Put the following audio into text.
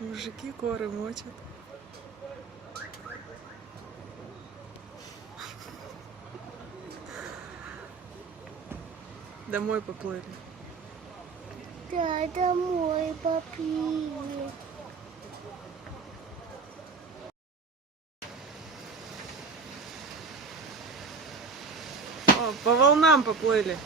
Мужики коры мочат. Домой поплыли. Да, домой поплыли. О, по волнам поплыли.